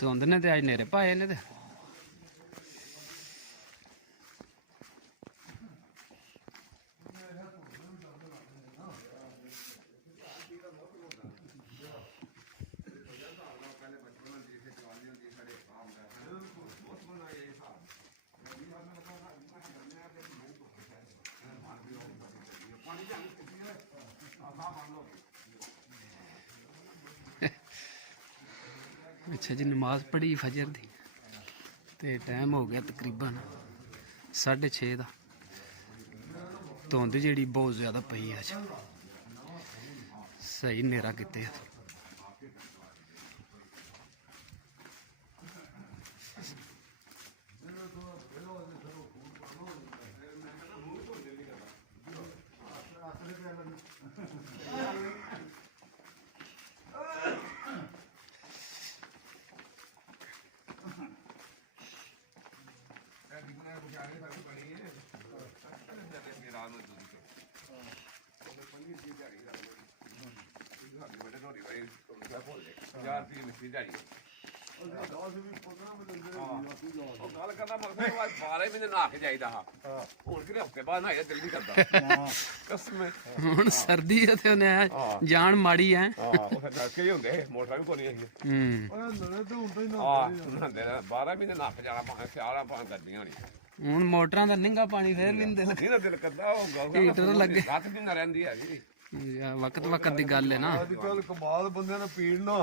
ਧੁੰਦ ਨੇ ਤੇ ਅੱਜ ਨੇਰੇ ਪਾਏ ਨੇ ਤੇ अच्छा जी नमाज पढ़ी फजर दी ते टाइम हो गया तकरीबन 6:30 का। धुंद जी बहुत ज़्यादा पई अज सही नेरा किते ਹੁਣ ਸਰਦੀ ਹੈ ਤੇ ਉਹਨੇ ਜਾਨ ਮਾੜੀ ਹੈ। ਹੁਣ ਮੋਟਰਾਂ ਦਾ ਨਿੰਗਾ ਪਾਣੀ ਫੇਰ ਵੀ ਦਿਲ ਕਰਦਾ ਹੀਟਰ ਲੱਗੇ ਰਹਿੰਦੀ ਹੈ ਜੀ। ਵਕਤ ਵਕਤ ਦੀ ਗੱਲ ਹੈ ਨਾ। ਅੱਜ ਕੱਲ ਕਮਾਲ ਬੰਦਿਆਂ ਨੇ ਪੀਣ ਨਾ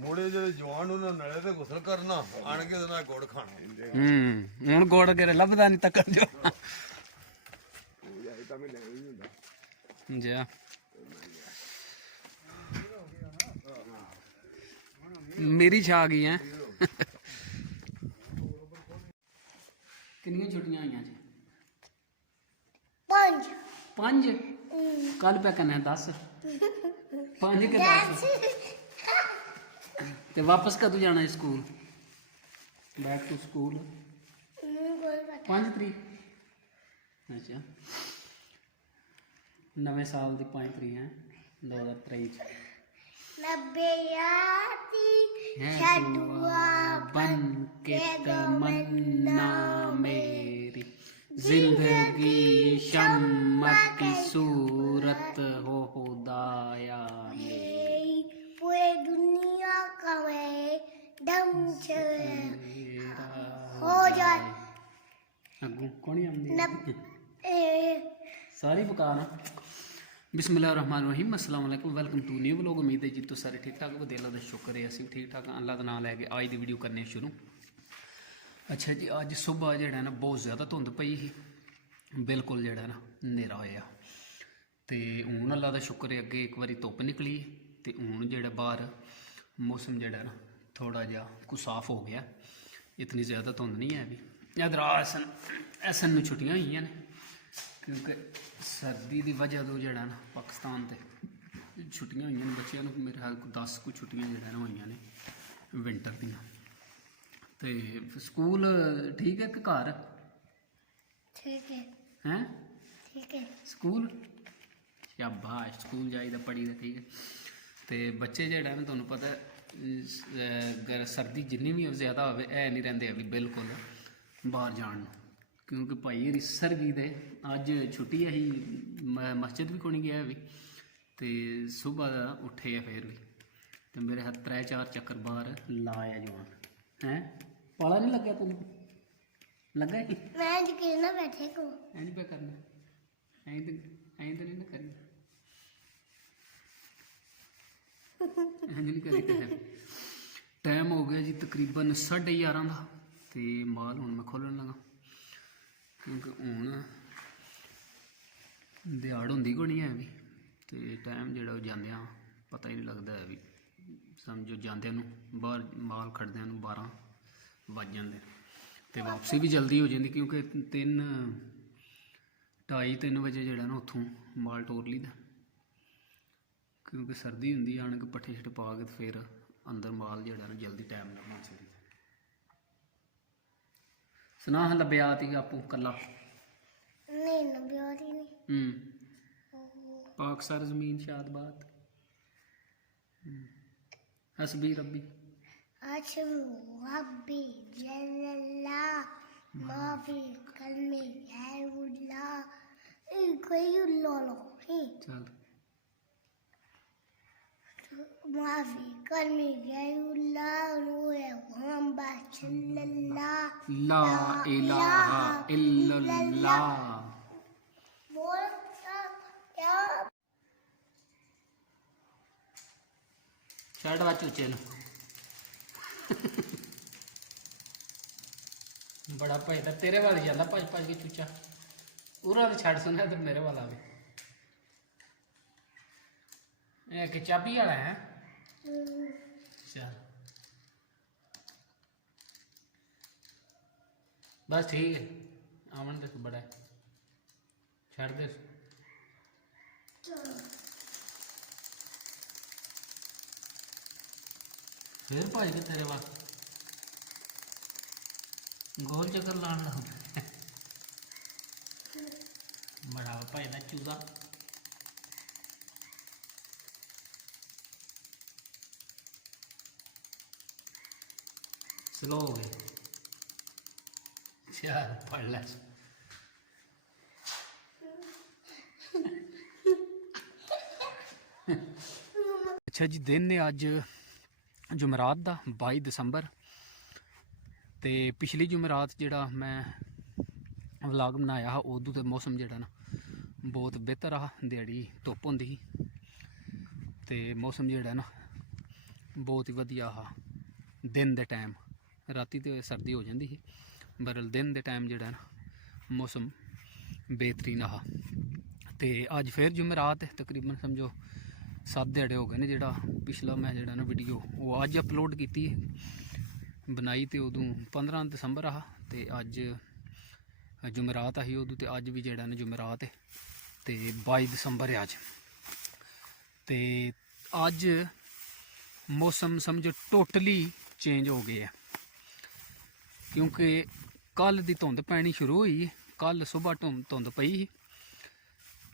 ਮੁੰਡੇ ਜਿਹੜੇ ਜਵਾਨ ਉਹਨਾਂ ਨਲੇ ਤੇ ਗੁਸਲ ਕਰਨਾ ਆਣ ਕੇ ਉਹਦੇ ਨਾਲ ਗੁੜ ਖਾਣਾ। ਹੁਣ ਗੁੜ ਕੇ ਲੱਭਦਾ ਨਹੀਂ ਤੱਕਣ ਜੋ ਜਾ ਮੇਰੀ ਛਾ ਗਈ ਹੈ। ਕਿੰਨੀਆਂ ਛੁੱਟੀਆਂ ਆਈਆਂ ਜੀ? 5 कल पे करना है 10 5 के 10 ते वापस कदों जाना है स्कूल? बैक टू स्कूल 5 तरीक। अच्छा नवे साल की 5 तरीक है 2023 बन के तमन्ना मेरी जिंदगी शम्मा की सूरत हो खुदाया मेरी पूरे दुनिया का दम हो जाए अगू कौन आंदी सारी पकाना। बिस्मिल्लाहिर्रहमानिर्रहीम अस्सलाम वालेकुम वेलकम टू न्यू व्लॉग। उम्मीद है जी तो सारे ठीक ठाक हो। अल्लाह का शुक्र है असीं ठीक ठाक अल्लाह का नाम लैके आज की वीडियो करने शुरू। अच्छा जी अज सुबह जो ना बहुत ज़्यादा धुंद पई ही बिल्कुल जो ना नेरा होया तो हूँ अल्लाह का शुक्र है अगे एक बारी धुप्प निकली तो हूँ जो बाहर मौसम जो ना थोड़ा जहा कुछ साफ हो गया। इतनी ज़्यादा धुंद नहीं है अभी। इधर ऐसन में छुट्टियां हुई ने क्योंकि सर्दी की वजह तो जो ना पाकिस्तान से छुट्टियां हुई बच्चों को मेरे ख्याल 10 कुछ छुट्टियां जो हुई ने विंटर दियाँ। तो स्कूल ठीक है कि घर? ठीक है हैं ठीक है स्कूल शाबाश स्कूल जाइए पढ़ी तो ठीक है। तो बच्चे जोड़ा ना तुहानूं पता अगर सर्दी जिन्नी भी ज़्यादा हो नहीं रहिंदे अभी बिल्कुल बाहर जान क्योंकि भाई रिसर गई थे अज छुट्टी ही मस्जिद भी कोई गया अभी तो सुबह उठे है फिर भी तो मेरे हाथ 3-4 चक्कर बाहर लाया जवान हैं। पाला नहीं लग्या तेन लगा ही मैं यकीन ना बैठे को ऐ नहीं पे करना ऐ तो नहीं ना करना ऐ नहीं करी। टाइम हो गया जी तकरीबन 11:30 का तो माल हूँ मैं खोलन लगा क्योंकि हूँ दिहाड़ होंगी को नहीं है अभी तो टाइम जो जाद्या पता ही नहीं लगता है अभी समझो जाद्या बाहर माल खड़द्या 12 बज जाते तो वापसी भी जल्दी हो जाती क्योंकि 2:30-3 बजे जो ना उतों माल टोर लीदा क्योंकि सर्दी होंगी आने के पट्ठे शट्ठे पा के फिर अंदर माल जो ना जल्दी टाइम लगना चाहिए। सुना लभ्या थी आपू कला नहीं नब्याती नहीं पाक सर जमीन शाद बात हसबी रबी أشهد ربي جل الله ما في قلبي غير الله कोई लोलो ही चल माफी कर्मी गैरुल्ला नूरे मोहम्मद सल्लल्लाहु ला इलाहा इल्लल्लाह बोल क्या शर्ट वाचो चल बड़ा भजदा तेरे वाल जांदा भज भज के चूचा पूरा तो छड़ सुना इधर मेरे वाला भी एक चाबी वाला है चल बस ठीक है आवन तक बड़ा है छड़ दे फिर भाई के तेरे वाल गोल चक्कर लान लग पे बड़ा भाई ना चूजा स्लो हो गए चल पढ़ ले अच्छा जी दिन ने अज जुमरात दा 22 दसंबर ते पिछली जुमरात जेड़ा मैं व्लॉग बनाया हा उदू ते मौसम जेड़ा ना बहुत बेहतर रहा दिहाड़ी धुप्प होंदी ही ते मौसम जेड़ा ना बहुत ही वधिया हा दिन दे टाइम राती ते सर्दी हो जाती ही बरल दिन दे टाइम जेड़ा ना मौसम बेहतरीन हा ते अज फिर जुमरात तकरीबन समझो 7 दिहाड़े हो गए ने जेड़ा पिछला मैं जेड़ा ना वीडियो वो अज अपलोड की बनाई तो उदू 15 दसंबर हा ते अज जुमरात आई उदू तो अज भी जेड़ा ना जुमरात है तो 22 दसंबर है अज ते अज मौसम समझो टोटली चेंज हो गया है क्योंकि कल दी धुंध पैनी शुरू हुई कल सुबह धुंध पई ही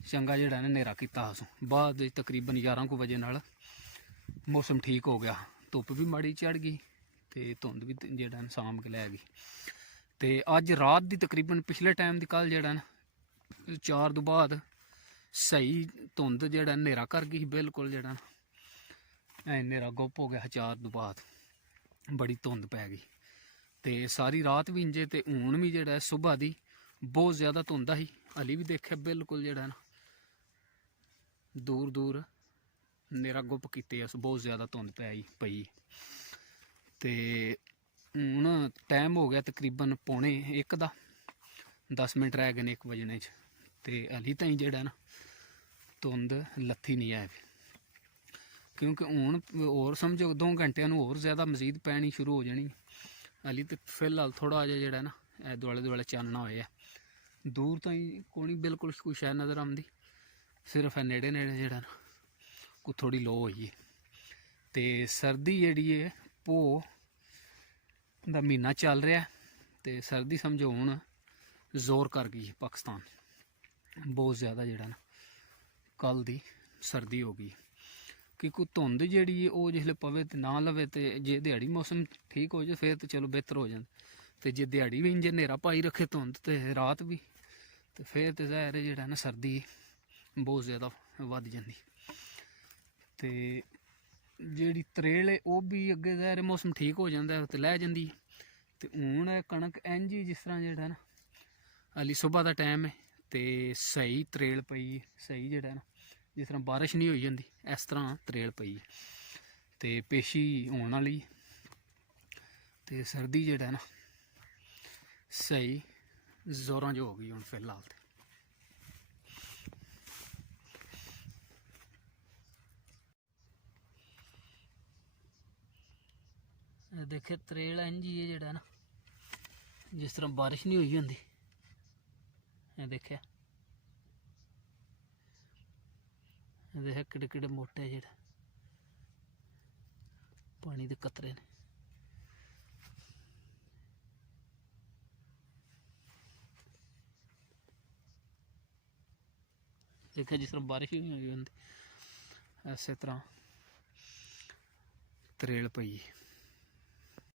चंगा जेड़ा ने नेरा किता अस बाद तकरीबन 11 को बजे नाल मौसम ठीक हो गया धुप्प भी माड़ी चढ़ गई तो धुंध भी जेड़ा ना साम के लै गई तो अज रात दी तकरीबन पिछले टाइम दी कल जेड़ा ना 4 तो बाद सही धुंध जेड़ा नेरा कर गई बिल्कुल जेड़ा ना नेरा गुप हो गया 4 तो बाद बड़ी धुंध पै गई तो सारी रात भी इंजे तो हूँ भी जेड़ा सुबह दी बहुत ज़्यादा धुंध ही हली भी देखा बिल्कुल जेड़ा ना दूर दूर नेरा गुप किते अस बहुत ज़्यादा धुंध पई ते हूँ टाइम हो गया तकरीबन 12:45 दा 10 मिनट रह गए ने 1 बजने ते हली ताईं जेड़ा ना धुंध लत्थी नहीं है क्योंकि हूँ होर समझो 2 घंटिਆਂ ਨੂੰ होर ज़्यादा मजीद पैनी शुरू हो जानी हली तो फिलहाल थोड़ा जिहा जेड़ा ना दुआले दुआले चानना होया दूर ताईं कोई बिल्कुल कोई शै नज़र आती सिर्फ नेड़े नेड़े जेड़ा ना कोई थोड़ी लो होई है तो सर्दी जेड़ी है भो दा महीना चल रहा है तो सर्दी समझो हूँ जोर कर गई पाकिस्तान बहुत ज़्यादा जेड़ा ना कल दी सर्दी हो गई क्योंकि धुंध जी है वो जिसले पवे तो ना लवे तो जे दिहाड़ी मौसम ठीक हो जाए फिर तो चलो बेहतर हो जाए तो जे दिहाड़ी भी इंजे नेरा पाई रखे धुंध तो रात भी तो फिर तो ज़ाहिर जेड़ा ना सर्दी बहुत ज़्यादा वध जाती तो जी त्रेल है वह भी अगे ज़ाहिर मौसम ठीक हो जाता है तो लै जाती तो हूँ कणक इंज ही जिस तरह जेड़ा ना हाली सुबह का टाइम है तो सही त्रेल पई सही जेड़ा ना जिस तरह बारिश नहीं हो जाती इस तरह त्रेल पई तो पेशी होने वाली तो सर्दी जेड़ा ना सही जोरां जो हो गई हूँ फिलहाल देखे त्रेल इंज ही है जेड़ा ना जिस तरह बारिश नहीं हुई होंदी देखिया देख किड़े किड़े मोटे जेड़ा पानी दे कतरे ने देखिया जिस तरह बारिश ही नहीं हुई होंदी इस तरह त्रेल पई